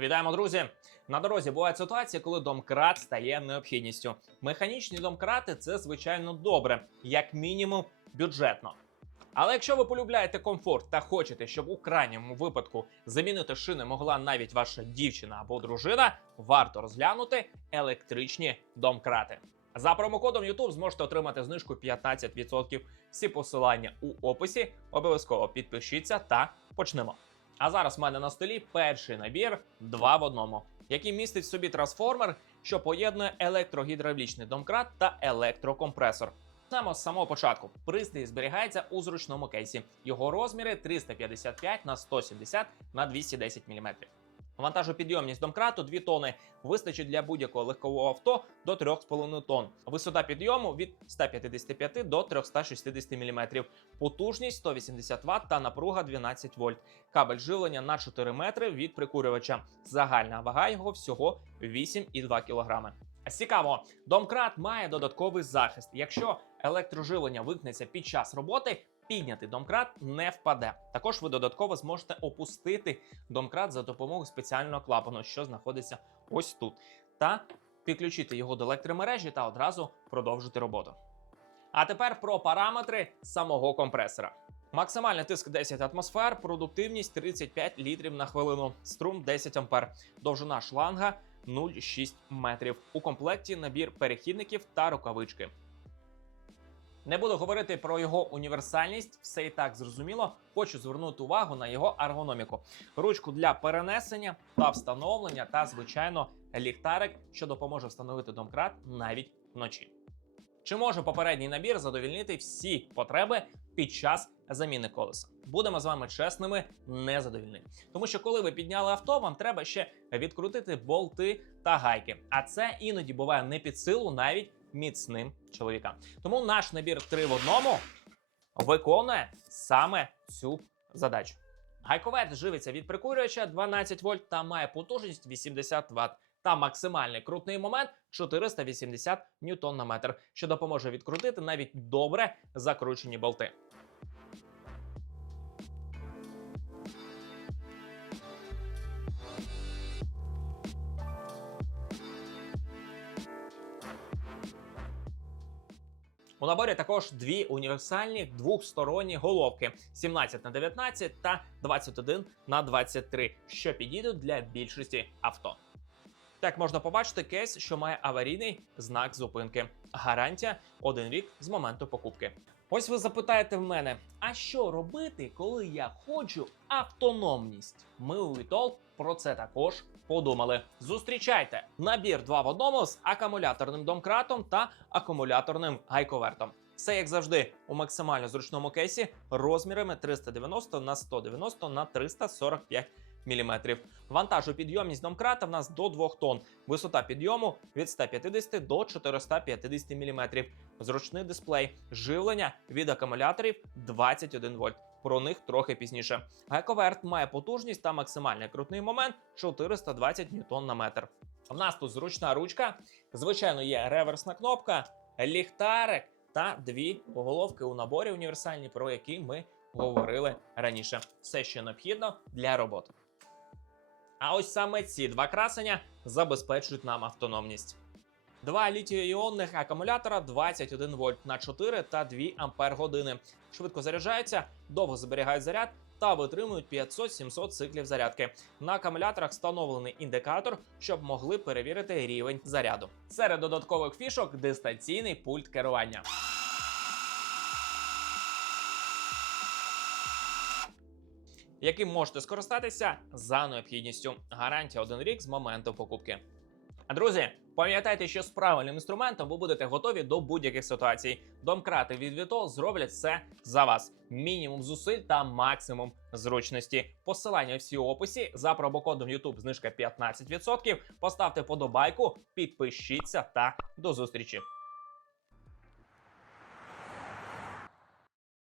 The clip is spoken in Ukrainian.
Вітаємо, друзі! На дорозі бувають ситуації, коли домкрат стає необхідністю. Механічні домкрати це звичайно добре, як мінімум бюджетно. Але якщо ви полюбляєте комфорт та хочете, щоб у крайньому випадку замінити шини могла навіть ваша дівчина або дружина, варто розглянути електричні домкрати. За промокодом YouTube зможете отримати знижку 15%. Всі посилання у описі. Обов'язково підпишіться та почнемо. А зараз в мене на столі перший набір 2 в одному, який містить в собі трансформер, що поєднує електрогідравлічний домкрат та електрокомпресор. Саме з самого початку. Пристрій зберігається у зручному кейсі. Його розміри 355 на 170 на 210 мм. Вантажопідйомність домкрату 2 тони вистачить для будь-якого легкового авто до 3,5 тонн. Висота підйому від 155 до 360 мм. Потужність 180 Вт та напруга 12 вольт. Кабель живлення на 4 метри від прикурювача. Загальна вага його всього 8,2 кг. Цікаво, домкрат має додатковий захист. Якщо електроживлення вимкнеться під час роботи, піднятий домкрат не впаде. Також ви додатково зможете опустити домкрат за допомогою спеціального клапану, що знаходиться ось тут, та підключити його до електромережі та одразу продовжити роботу. А тепер про параметри самого компресора. Максимальний тиск 10 атмосфер, продуктивність 35 літрів на хвилину, струм 10 ампер, довжина шланга 0,6 метрів. У комплекті набір перехідників та рукавички. Не буду говорити про його універсальність, все і так зрозуміло. Хочу звернути увагу на його ергономіку, ручку для перенесення та встановлення, та звичайно ліхтарик, що допоможе встановити домкрат навіть вночі. Чи може попередній набір задовільнити всі потреби під час заміни колеса? Будемо з вами чесними, не задовільнити. Тому що коли ви підняли авто, вам треба ще відкрутити болти та гайки. А це іноді буває не під силу навіть міцним чоловікам. Тому наш набір 3 в одному виконує саме цю задачу. Гайковерт живиться від прикурювача 12 вольт та має потужність 80 Вт. Та максимальний крутний момент 480 ньютон на метр, що допоможе відкрутити навіть добре закручені болти. У наборі також дві універсальні двохсторонні головки 17 на 19 та 21 на 23, що підійдуть для більшості авто. Так можна побачити кейс, що має аварійний знак зупинки. Гарантія один рік з моменту покупки. Ось ви запитаєте в мене: а що робити, коли я хочу автономність? Ми у Vitol про це також подумали. Зустрічайте набір 2 в одному з акумуляторним домкратом та акумуляторним гайковертом. Все як завжди у максимально зручному кейсі розмірами 390 на 190 на 345 мм. Вантажопідйомність домкрата в нас до 2 тонн. Висота підйому від 150 до 450 мм. Зручний дисплей, живлення від акумуляторів 21 вольт. Про них трохи пізніше. Гайковерт має потужність та максимальний крутний момент 420 ньютон на метр. В нас тут зручна ручка, звичайно, є реверсна кнопка, ліхтарик та дві головки у наборі універсальні, про які ми говорили раніше. Все, що необхідно для роботи. А ось саме ці два красення забезпечують нам автономність. Два літіо-іонних акумулятора 21 вольт на 4 та 2 ампер години. Швидко заряджаються, довго зберігають заряд та витримують 500-700 циклів зарядки. На акумуляторах встановлений індикатор, щоб могли перевірити рівень заряду. Серед додаткових фішок дистанційний пульт керування. яким можете скористатися за необхідністю. Гарантія один рік з моменту покупки. Друзі, пам'ятайте, що з правильним інструментом ви будете готові до будь-яких ситуацій. Домкрати від Віто зроблять все за вас. Мінімум зусиль та максимум зручності. Посилання всі у описі за промокодом YouTube знижка 15%. Поставте подобайку, підпишіться та до зустрічі.